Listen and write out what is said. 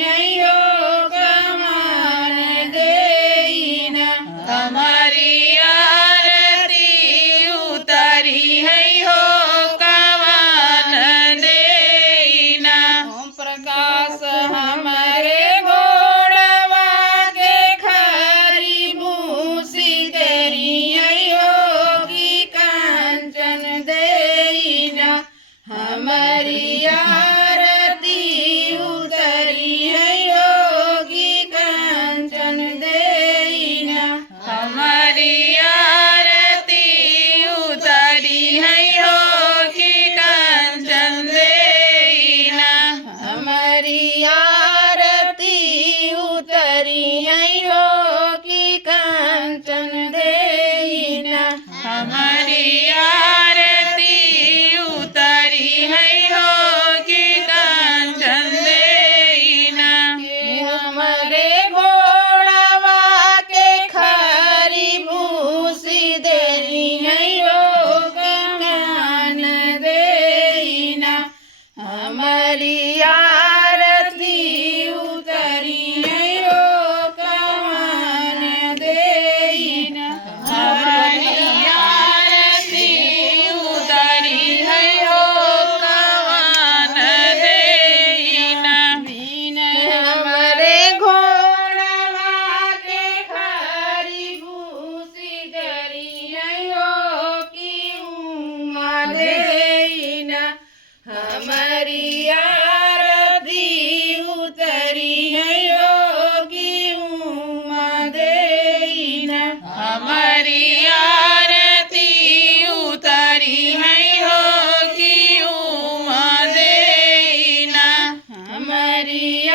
है हो कमान देना हमारी आरती उतारी है हो कमान देना ओम प्रकाश हमारे घोड़वा के खरी भूसी तेरी है योगी कांचन देना हमारी आरती उतरी है योगी कांचन देना हमारी आरती उतरी है योगी कांचन देना हमारी आरती उतरी है योगी कांचन देना हमारी आरती उतरी है योगी कांचन देना हमारे घोड़वा के खरी भूसी देरी है योगी कान देना हमारी आरती उतरी है योगी देना हमारी आरती उतरी है योगी देना बीन हमारे घोड़वा के खरी भूसी दरी है योगी उमा देना हमारी आरती उतरी है योगी उमा देना हमारी आरती उतरी है योगी उमा देना हमारी